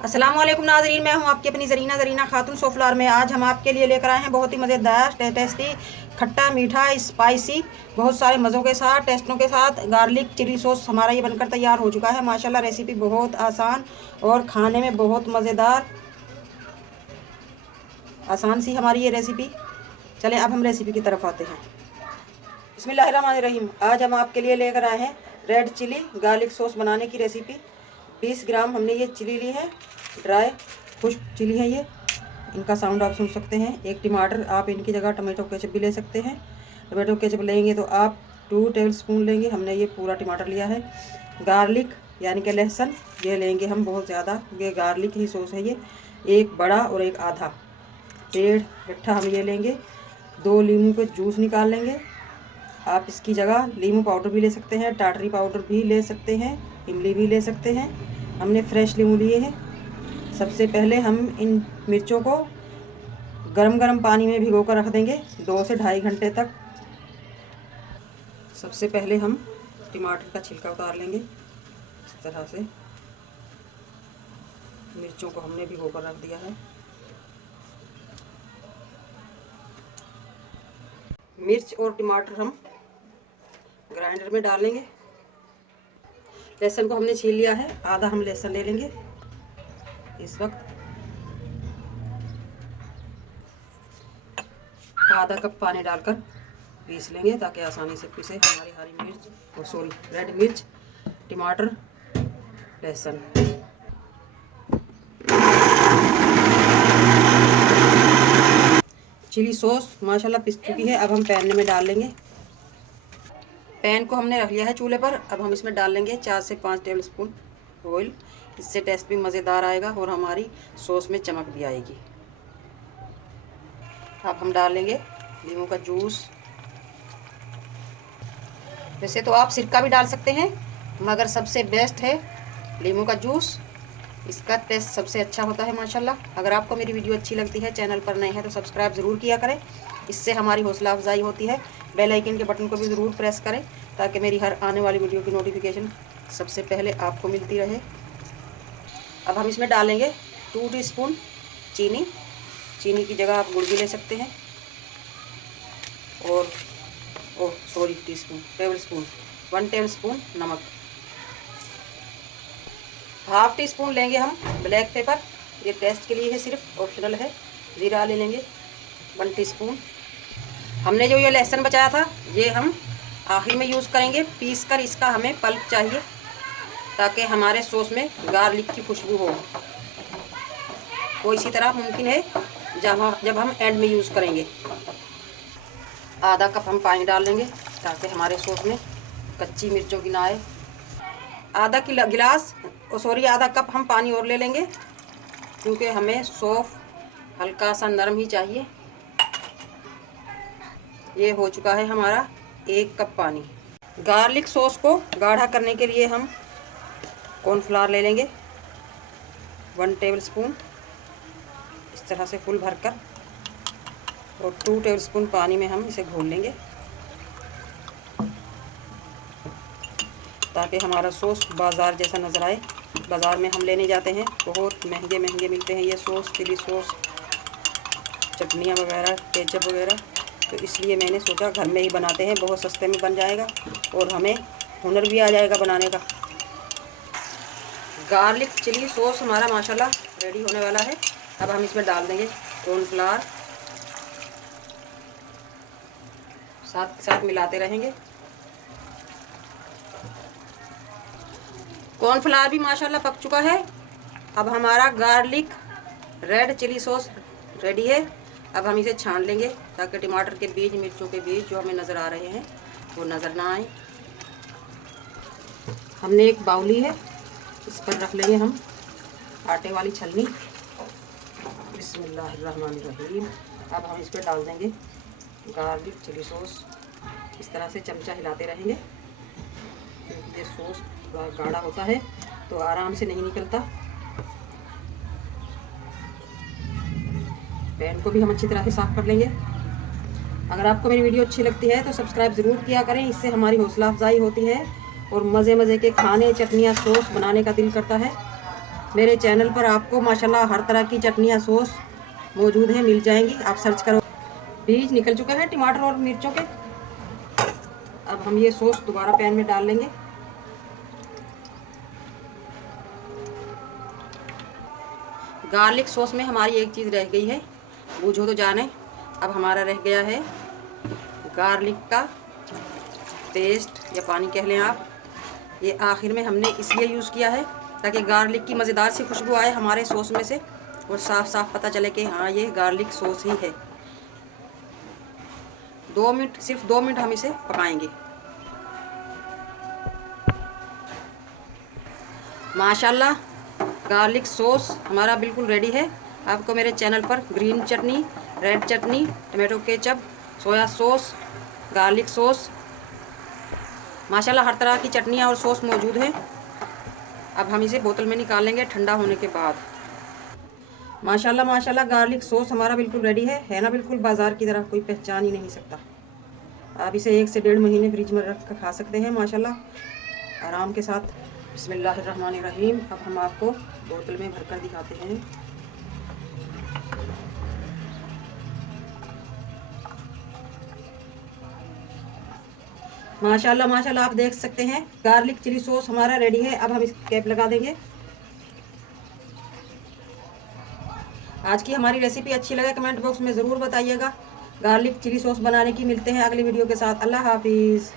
अस्सलाम वालेकुम नाज़रीन, मैं हूं आपकी अपनी ज़रीना खातून सोफलार में। आज हम आपके लिए लेकर आए हैं बहुत ही मज़ेदार टेस्टी खट्टा मीठा स्पाइसी बहुत सारे मज़ों के साथ टेस्टों के साथ गार्लिक चिली सॉस हमारा ये बनकर तैयार हो चुका है। माशाल्लाह रेसिपी बहुत आसान और खाने में बहुत मज़ेदार, आसान सी हमारी ये रेसिपी। चलें अब हम रेसिपी की तरफ आते हैं। बिस्मिल्लाहिर्रहमानिर्रहीम। आज हम आपके लिए लेकर आए हैं रेड चिली गार्लिक सॉस बनाने की रेसिपी। 20 ग्राम हमने ये चिली ली है, ड्राई खुश्क चिली है ये। इनका साउंड आप सुन सकते हैं। एक टमाटर, आप इनकी जगह टमाटो केचप भी ले सकते हैं। टमाटो केचप लेंगे तो आप 2 टेबल स्पून लेंगे, हमने ये पूरा टमाटर लिया है। गार्लिक यानी कि लहसुन ये लेंगे हम बहुत ज़्यादा, ये गार्लिक ही सॉस है ये। एक बड़ा और एक आधा 1.5 गट्ठा हम ये लेंगे। 2 नींबू के जूस निकाल लेंगे। आप इसकी जगह नींबू पाउडर भी ले सकते हैं, टाटरी पाउडर भी ले सकते हैं, इमली भी ले सकते हैं। हमने फ्रेश नींबू लिए हैं। सबसे पहले हम इन मिर्चों को गरम गरम पानी में भिगो कर रख देंगे 2 से 2.5 घंटे तक। सबसे पहले हम टमाटर का छिलका उतार लेंगे। इस तरह से मिर्चों को हमने भिगो कर रख दिया है। मिर्च और टमाटर हम ग्राइंडर में डालेंगे। लहसुन को हमने छील लिया है, आधा हम लहसुन ले लेंगे। इस वक्त आधा कप पानी डालकर पीस लेंगे ताकि आसानी से पीसे हमारी हरी मिर्च और सॉरी रेड मिर्च, टमाटर, लहसुन। चिली सॉस माशाल्लाह पिस चुकी है। अब हम पैन में डाल लेंगे। पैन को हमने रख लिया है चूल्हे पर। अब हम इसमें डाल लेंगे 4 से 5 टेबल स्पून ऑयल। इससे टेस्ट भी मज़ेदार आएगा और हमारी सॉस में चमक भी आएगी। अब हम डाल लेंगे नींबू का जूस। वैसे तो आप सिरका भी डाल सकते हैं, मगर सबसे बेस्ट है नींबू का जूस। इसका टेस्ट सबसे अच्छा होता है माशाल्लाह। अगर आपको मेरी वीडियो अच्छी लगती है, चैनल पर नए हैं तो सब्सक्राइब ज़रूर किया करें, इससे हमारी हौसला अफजाई होती है। बेल आइकन के बटन को भी ज़रूर प्रेस करें ताकि मेरी हर आने वाली वीडियो की नोटिफिकेशन सबसे पहले आपको मिलती रहे। अब हम इसमें डालेंगे 2 टीस्पून चीनी। चीनी की जगह आप गुड़ भी ले सकते हैं। और टेबल स्पून 1 टेबल स्पून नमक। हाफ टी स्पून लेंगे हम ब्लैक पेपर, ये टेस्ट के लिए है, सिर्फ ऑप्शनल है। जीरा ले लेंगे 1 टीस्पून। हमने जो ये लहसुन बचाया था ये हम आखिर में यूज़ करेंगे पीस कर। इसका हमें पल्प चाहिए ताकि हमारे सॉस में गार्लिक की खुशबू हो। वो इसी तरह मुमकिन है जब हम एंड में यूज़ करेंगे। आधा कप हम पानी डाल लेंगे ताकि हमारे सॉस में कच्ची मिर्चों की ना आए। आधा कप हम पानी और ले लेंगे क्योंकि हमें सॉस हल्का सा नरम ही चाहिए। ये हो चुका है हमारा 1 कप पानी। गार्लिक सॉस को गाढ़ा करने के लिए हम कॉर्नफ्लावर ले लेंगे 1 टेबल स्पून, इस तरह से फुल भरकर, और 2 टेबल स्पून पानी में हम इसे घोल लेंगे ताकि हमारा सॉस बाज़ार जैसा नज़र आए। बाज़ार में हम लेने जाते हैं, बहुत महंगे महंगे मिलते हैं ये सॉस, चिली सॉस, चटनियाँ वगैरह, केचप वगैरह। तो इसलिए मैंने सोचा घर में ही बनाते हैं, बहुत सस्ते में बन जाएगा और हमें हुनर भी आ जाएगा बनाने का। गार्लिक चिली सॉस हमारा माशाल्लाह रेडी होने वाला है। अब हम इसमें डाल देंगे कॉर्नफ्लावर, साथ साथ मिलाते रहेंगे। कॉर्नफ्लावर भी माशाल्लाह पक चुका है। अब हमारा garlic red chilli sauce ready है। अब हम इसे छान लेंगे ताकि टमाटर के बीज, मिर्चों के बीज जो हमें नज़र आ रहे हैं वो नज़र ना आए। हमने एक बाउली है, इस पर रख लेंगे हम आटे वाली छलनी। बिस्मिल्लाहिर्रहमानिर्रहीम। अब हम इस पर डाल देंगे गार्लिक चिली सॉस। इस तरह से चमचा हिलाते रहेंगे क्योंकि ये सॉस थोड़ा गाढ़ा होता है तो आराम से नहीं निकलता। पैन को भी हम अच्छी तरह से साफ़ कर लेंगे। अगर आपको मेरी वीडियो अच्छी लगती है तो सब्सक्राइब ज़रूर किया करें, इससे हमारी हौसला अफजाई होती है और मज़े मज़े के खाने, चटनियाँ, सॉस बनाने का दिल करता है। मेरे चैनल पर आपको माशाल्लाह हर तरह की चटनियाँ सॉस मौजूद हैं, मिल जाएंगी। आप सर्च करो। बीज निकल चुके हैं टमाटर और मिर्चों के। अब हम ये सॉस दोबारा पैन में डाल लेंगे। गार्लिक सॉस में हमारी एक चीज़ रह गई है, बूझो तो जाने। अब हमारा रह गया है गार्लिक का पेस्ट या पानी कह लें आप। ये आखिर में हमने इसलिए यूज़ किया है ताकि गार्लिक की मज़ेदार सी खुशबू आए हमारे सॉस में से और साफ साफ पता चले कि हाँ ये गार्लिक सॉस ही है। 2 मिनट, सिर्फ 2 मिनट हम इसे पकाएंगे। माशाल्लाह गार्लिक सॉस हमारा बिल्कुल रेडी है। आपको मेरे चैनल पर green chutney, red chutney, tomato ketchup, soya sauce, garlic sauce, माशाल्लाह हर तरह की चटनियाँ और सॉस मौजूद है। अब हम इसे बोतल में निकालेंगे ठंडा होने के बाद। माशाल्लाह माशाल्लाह गार्लिक सॉस हमारा बिल्कुल रेडी है ना, बिल्कुल बाज़ार की तरह, कोई पहचान ही नहीं सकता। आप इसे 1 से 1.5 महीने फ्रिज में रख कर खा सकते हैं माशाल्लाह आराम के साथ। बिस्मिल्लाहिर्रहमानिर्रहीम। अब हम आपको बोतल में भरकर दिखाते हैं। माशाल्लाह माशाल्लाह आप देख सकते हैं गार्लिक चिली सॉस हमारा रेडी है। अब हम इस कैप लगा देंगे। आज की हमारी रेसिपी अच्छी लगे कमेंट बॉक्स में ज़रूर बताइएगा। गार्लिक चिली सॉस बनाने की मिलते हैं अगली वीडियो के साथ। अल्लाह हाफिज़।